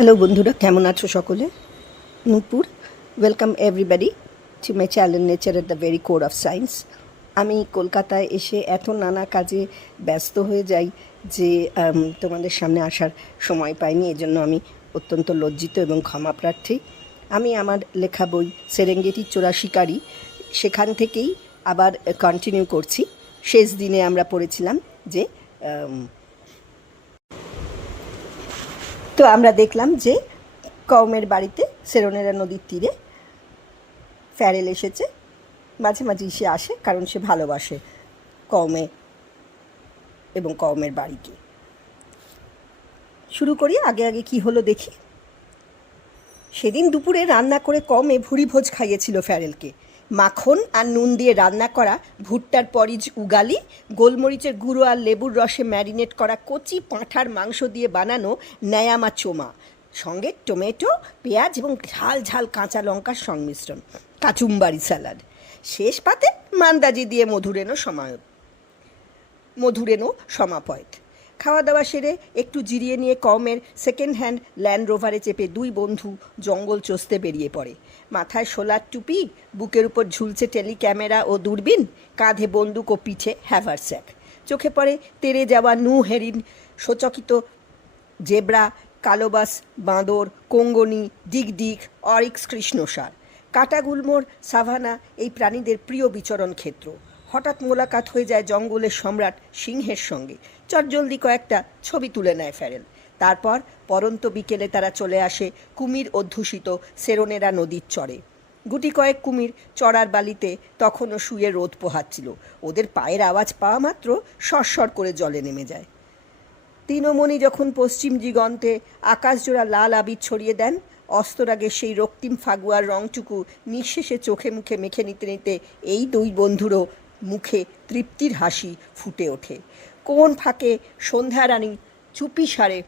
Hello বন্ধুরা, কেমন আছো সকলে? Nupur welcome everybody to my channel nature at the very core of science আমি কলকাতায় এসে এত নানা কাজে ব্যস্ত হয়ে যাই যে তোমাদের সামনে আসার সময় পাইনি, এজন্য আমি অত্যন্ত লজ্জিত এবং ক্ষমা প্রার্থী। আমি আমার লেখা বই সেরেঙ্গেটি চোরা শিকারি সেখান থেকেই আবার কন্টিনিউ করছি। শেষ দিনে আমরা পড়েছিলাম যে আম, তো আমরা দেখলাম যে কওমের বাড়িতে সেরনেরা নদীর তীরে ফ্যারেল এসেছে। মাঝে মাঝে সে আসে কারণ সে ভালোবাসে কওমে এবং কওমের বাড়িকে। শুরু করি, আগে আগে কি হলো দেখি। সেদিন দুপুরে রান্না করে কমে ভুড়ি ভোজ খাইয়েছিল ফ্যারেলকে। মাখন আর নুন দিয়ে রান্না করা, ভুট্টার পরিজ উগালি, গোলমরিচের গুঁড়ো আর লেবুর রসে ম্যারিনেট করা কচি পাঁঠার মাংস দিয়ে বানানো ন্যায়ামা চোমা। সঙ্গে টমেটো, পেঁয়াজ এবং ঝাল ঝাল কাঁচা লঙ্কার সংমিশ্রণ। Kachumbari salad. শেষ পাতে মান্দাজি দিয়ে মধুরেনো সমায়ত মধুরেনো সমাপয়েত। খাওয়া দাওয়া সেরে একটু জিরিয়ে নিয়ে কমের সেকেন্ড হ্যান্ড ল্যান্ড রোভারে চেপে দুই বন্ধু জঙ্গল চষতে বেরিয়ে পড়ে। মাথায় সোলার টুপি, বুকের উপর ঝুলছে টেলি ক্যামেরা ও দূরবীন, কাঁধে বন্দুক ও পিঠে হ্যাভারস্যাক। চোখে পড়ে তেরে যাওয়া নু হেরিন, সচকিত জেব্রা, কালোবাস, বাঁদর, কোঙ্গনি ডিগডিগ অরিক্স কৃষ্ণসার। কাটাগুলমোর সাভানা এই প্রাণীদের প্রিয় বিচরণ ক্ষেত্র। হঠাৎ মোলাকাত হয়ে যায় জঙ্গলের সম্রাট সিংহের সঙ্গে। চটজলদি কয়েকটা ছবি তুলে নেয় ফেরেল তারপর পরন্ত বিকেলে তারা চলে আসে কুমির অধ্যুষিত সেরনেরা নদীর চরে। গুটি কয়েক কুমির চড়ার বালিতে তখনও শুয়ে রোদ পোহাচ্ছিল। ওদের পায়ের আওয়াজ পাওয়া মাত্র সরসর করে জলে নেমে যায়। তৃণমণি যখন পশ্চিম দিগন্তে আকাশজোড়া লাল আবির ছড়িয়ে দেন অস্তরাগের সেই রক্তিম ফাগুয়ার রংটুকু নিঃশেষে চোখে মুখে মেখে নিতে নিতে এই দুই বন্ধুরও মুখে তৃপ্তির হাসি ফুটে ওঠে। কোন ফাঁকে সন্ধ্যারানী চুপি সারে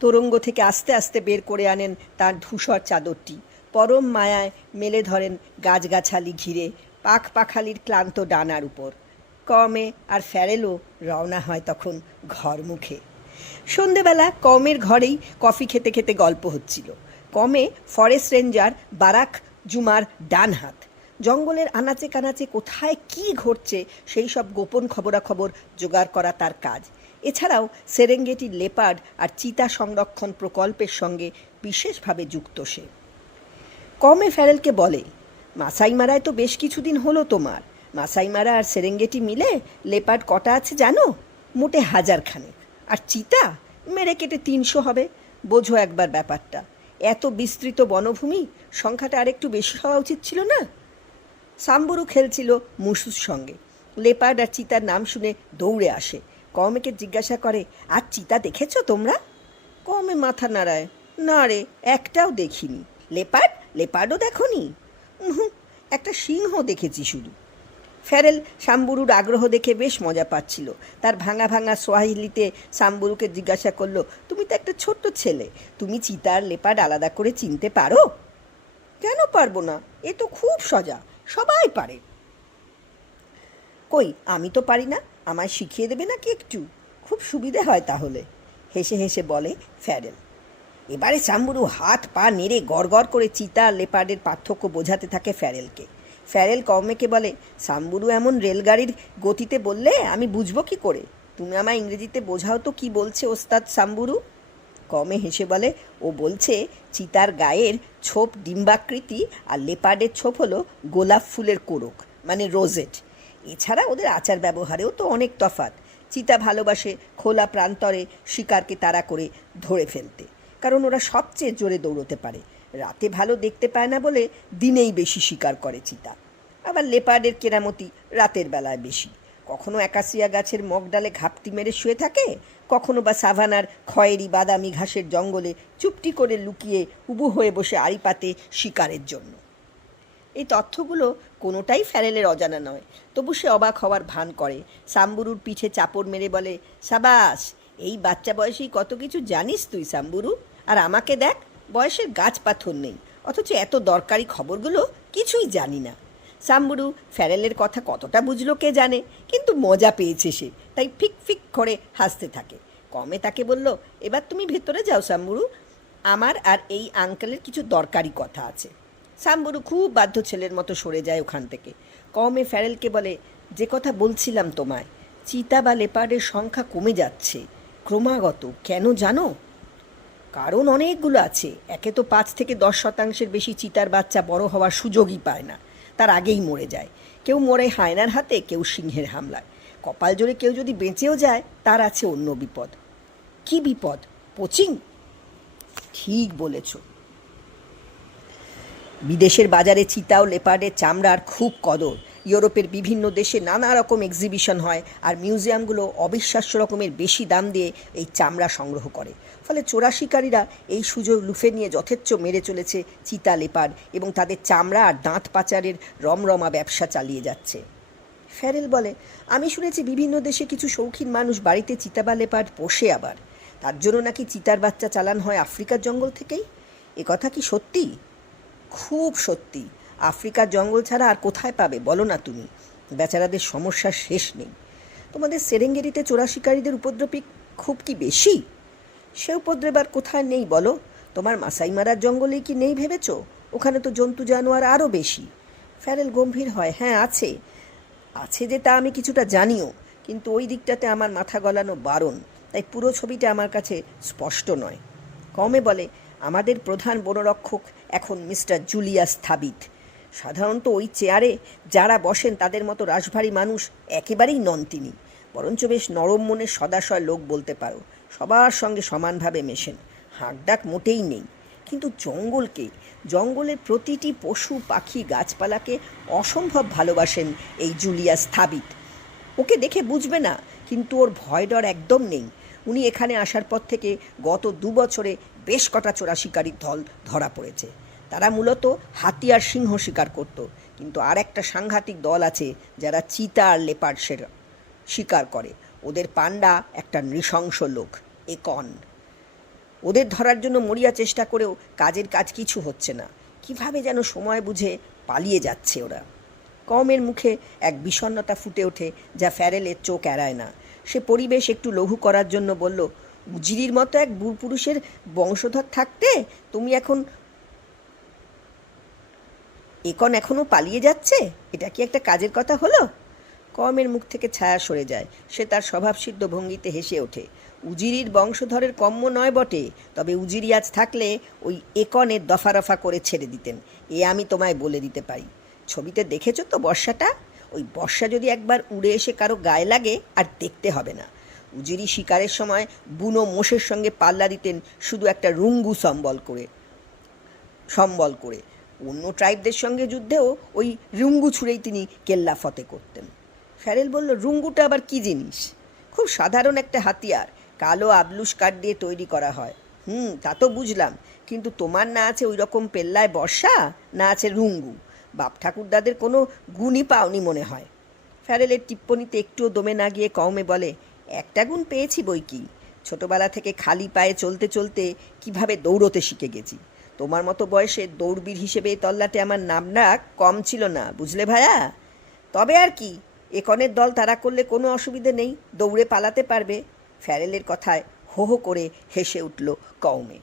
তোরঙ্গ থেকে আস্তে আস্তে বের করে আনেন তার ধূসর চাদরটি। পরম মায়ায় মেলে ধরেন গাছগাছালি ঘিরে পাখ পাখালির ক্লান্ত ডানার উপর। কমে আর ফ্যারেলও রওনা হয় তখন ঘর মুখে। সন্ধেবেলা কমের ঘরেই কফি খেতে খেতে গল্প হচ্ছিল। কমে ফরেস্ট রেঞ্জার বারাক জুমার ডান হাত। জঙ্গলের আনাচে কানাচে কোথায় কি ঘটছে সেই সব গোপন খবরাখবর জোগাড় করা তার কাজ। এছাড়াও সেরেঙ্গেটির লেপার্ড আর চিতা সংরক্ষণ প্রকল্পের সঙ্গে বিশেষভাবে যুক্ত সে। কমে ফ্যারেলকে বলে, মাসাইমারায় তো বেশ কিছুদিন হলো তোমার। মাসাইমারা আর সেরেঙ্গেটি মিলে লেপার্ড কটা আছে জানো? মোটে হাজার খানেক আর চিতা? মেরে কেটে তিনশো হবে। বোঝো একবার ব্যাপারটা। এত বিস্তৃত বনভূমি, সংখ্যাটা আরেকটু বেশি হওয়া উচিত ছিল না? সাম্বুরু খেলছিল মুসুর সঙ্গে। লেপার্ড আর চিতার নাম শুনে দৌড়ে আসে। কমেকে জিজ্ঞাসা করে আর চিতা দেখেছ তোমরা? কমে মাথা নাড়ায়, না রে, একটাও দেখিনি। লেপার্ড? লেপার্ডও দেখনি? একটা সিংহ দেখেছি শুধু। ফ্যারেল শাম্বুরুর আগ্রহ দেখে বেশ মজা পাচ্ছিল। তার ভাঙা ভাঙা সোয়াহিলিতে শাম্বুরুকে জিজ্ঞাসা করল, তুমি তো একটা ছোট্ট ছেলে, তুমি চিতার লেপার্ড আলাদা করে চিনতে পারো? কেন পারব না? এ তো খুব সজা, সবাই পারে। কই, আমি তো পারি না? আমায় শিখিয়ে দেবে নাকি একটু? খুব সুবিধে হয় তাহলে। হেসে হেসে বলে ফ্যারেল। এবারে চাম্বুরু হাত পা নেড়ে গড়গড় করে চিতা আর লেপার্ডের পার্থক্য বোঝাতে থাকে ফ্যারেলকে। ফ্যারেল কমেকে বলে, সাম্বুরু এমন রেলগাড়ির গতিতে বললে আমি বুঝব কি করে? তুমি আমায় ইংরেজিতে বোঝাও তো কি বলছে ওস্তাদ সাম্বুরু? কমে হেসে বলে, ও বলছে, চিতার গায়ের ছোপ ডিম্বাকৃতি আর লেপার্ডের ছোপ হলো গোলাপ ফুলের কোরক মানে রোজেট। এছাড়া ওদের আচার ব্যবহারেও তো অনেক তফাৎ। চিতা ভালোবাসে, খোলা প্রান্তরে শিকারকে তাড়া করে ধরে ফেলতে। কারণ ওরা সবচেয়ে জোরে দৌড়তে পারে। রাতে ভালো দেখতে পায় না বলে দিনেই বেশি শিকার করে চিতা। আবার লেপার্ডের কেরামতি রাতের বেলায় বেশি। কখনো একাসিয়া গাছের মগডালে ঘাপটি মেরে শুয়ে থাকে, কখনো বা সাভানার খয়েরি বাদামি ঘাসের জঙ্গলে চুপটি করে লুকিয়ে উবু হয়ে বসে আড়ি পাতে শিকারের জন্য। এই তথ্যগুলো কোনোটাই ফ্যারেলের অজানা নয়। তবু সে অবাক হওয়ার ভান করে। সাম্বুরুর পিঠে চাপড় মেরে বলে, সাবাস, এই বাচ্চা বয়সেই কত কিছু জানিস তুই, সাম্বুরু? আর আমাকে দেখ, বয়সের গাছ পাথর নেই। অথচ এত দরকারি খবরগুলো কিছুই জানি না। সাম্বুরু ফ্যারেলের কথা কতটা বুঝলো কে জানে, কিন্তু মজা পেয়েছে সে, তাই ফিক ফিক করে হাসতে থাকে। কমে তাকে বলল, এবার তুমি ভেতরে যাও, সাম্বুরু। আমার আর এই আঙ্কেলের কিছু দরকারি কথা আছে। সাম্বুরু খুব বাধ্য ছেলের মতো সরে যায় ওখান থেকে। কমে ফ্যারেলকে বলে, যে কথা বলছিলাম তোমায়, চিতা বা লেপার্ডের সংখ্যা কমে যাচ্ছে। ক্রমাগত, কেন জানো? কারণ অনেকগুলো আছে। একে তো পাঁচ থেকে দশ শতাংশের বেশি চিতার বাচ্চা বড় হওয়ার সুযোগই পায় না। তার আগেই মরে যায়। কেউ মরে হায়নার হাতে, কেউ সিংহের হামলায়। কপাল জোরে কেউ যদি বেঁচেও যায়, তার আছে অন্য বিপদ। কি বিপদ? পোচিং? ঠিক বলেছ। বিদেশের বাজারে চিতা ও লেপার্ডের চামড়ার খুব কদর। ইউরোপের বিভিন্ন দেশে নানা রকম এক্সিবিশন হয় আর মিউজিয়ামগুলো অবিশ্বাস্য রকমের বেশি দাম দিয়ে এই চামড়া সংগ্রহ করে। ফলে চোরা শিকারীরা এই সুযোগ লুফে নিয়ে যথেচ্ছ মেরে চলেছে চিতা, লেপার্ড এবং তাদের চামড়া আর দাঁত পাচারের রমরমা ব্যবসা চালিয়ে যাচ্ছে। ফ্যারেল বলে, আমি শুনেছি বিভিন্ন দেশে কিছু শৌখিন মানুষ বাড়িতে চিতা বা লেপার্ড পোষে আবার। তার জন্য নাকি চিতার বাচ্চা চালান হয় আফ্রিকার জঙ্গল থেকেই? এ কথা কি সত্যি? খুব সত্যি, আফ্রিকার জঙ্গল ছাড়া আর কোথায় পাবে বলো না তুমি। বেচারাদের সমস্যার শেষ নেই। তোমাদের সেরেঙ্গেরিতে চোরা শিকারীদের উপদ্রবী খুব কি বেশি? সে উপদ্রব আর কোথায় নেই বলো? তোমার মাসাই মারার জঙ্গলেই কি নেই ভেবেছো? ওখানে তো জন্তু জানোয়ার আরও বেশি। ফ্যারেল গম্ভীর হয় হ্যাঁ আছে। আছে যে তা আমি কিছুটা জানিও, কিন্তু ওই দিকটাতে আমার মাথা গলানো বারণ, তাই পুরো ছবিটা আমার কাছে স্পষ্ট নয়। কমে বলে, আমাদের প্রধান বনরক্ষক এখন মিস্টার জুলিয়াস থাবিত। সাধারণত ওই চেয়ারে যারা বসেন তাদের মতো রাশভারী মানুষ একেবারেই নন তিনি। বরঞ্চ বেশ নরম মনের সদাশয় লোক বলতে পারো। সবার সঙ্গে সমানভাবে মেশেন। হাঁকডাক মোটেই নেই। কিন্তু জঙ্গলকে, জঙ্গলের প্রতিটি পশু, পাখি, গাছপালাকে অসম্ভব ভালোবাসেন এই জুলিয়াস থাবিত। ওকে দেখে বুঝবে না, কিন্তু ওর ভয় ডর একদম নেই। উনি এখানে আসার পর থেকে গত দু বছরে বেশ কটা চোরা শিকারীর দল ধরা পড়েছে। তারা মূলত হাতি আর সিংহ শিকার করত। কিন্তু আর একটা সাংঘাতিক দল আছে যারা চিতা আর লেপার্ড সেরা শিকার করে। ওদের পান্ডা একটা নৃশংস লোক একন ওদের ধরার জন্য মরিয়া চেষ্টা করেও কাজের কাজ কিছু হচ্ছে না। কীভাবে যেন সময় বুঝে পালিয়ে যাচ্ছে ওরা। কমের মুখে এক বিষণ্ণতা ফুটে ওঠে যা ফ্যারেলের চোখ এড়ায় না। সে পরিবেশ একটু লঘু করার জন্য বলল উজিরির মতো এক বুড় পুরুষের বংশধর থাকতে তুমি এখন একন এখনও পালিয়ে যাচ্ছে? এটা কি একটা কাজের কথা হলো? কমের মুখ থেকে ছায়া সরে যায়। সে তার স্বভাবসিদ্ধ ভঙ্গিতে হেসে ওঠে। উজিরির বংশধরের কম্য নয় বটে, তবে উজিরি আজ থাকলে ওই একনের দফা রফা করে ছেড়ে দিতেন। এ আমি তোমায় বলে দিতে পারি। ছবিতে দেখেছ তো বর্ষাটা? ওই বর্ষা যদি একবার উড়ে এসে কারও গায়ে লাগে, আর দেখতে হবে না। উজিরি শিকারের সময় বুনো মোষের সঙ্গে পাল্লা দিতেন শুধু একটা রুঙ্গু সম্বল করে সম্বল করে। অন্য ট্রাইবদের সঙ্গে যুদ্ধেও ওই রুঙ্গু ছুঁড়েই তিনি কেল্লা ফতে করতেন। ফ্যারেল বলল, রুঙ্গুটা আবার কি জিনিস? খুব সাধারণ একটা হাতিয়ার, কালো আবলুস কাঠ দিয়ে তৈরি করা হয়। হুম, তা তো বুঝলাম, কিন্তু তোমার না আছে ওই রকম পেল্লায় বর্ষা, না আছে রুঙ্গু। বাপ ঠাকুরদাদের কোনো গুণই পাওনি মনে হয়। ফ্যারেলের টিপ্পনিতে একটুও দমে না গিয়ে কমে বলে একটা গুণ পেয়েছি বই কি? ছোটবেলা থেকে খালি পায়ে চলতে চলতে কীভাবে দৌড়তে শিখে গেছি? তোমার মতো বয়সে দৌড়বীর হিসেবে এই তল্লাটে আমার নাম ডাক কম ছিল না, বুঝলে ভায়া? তবে আর কি একনের দল তারা করলে কোনো অসুবিধে নেই, দৌড়ে পালাতে পারবে। ফ্যারেলের কথায় হো হো করে হেসে উঠল কৌমে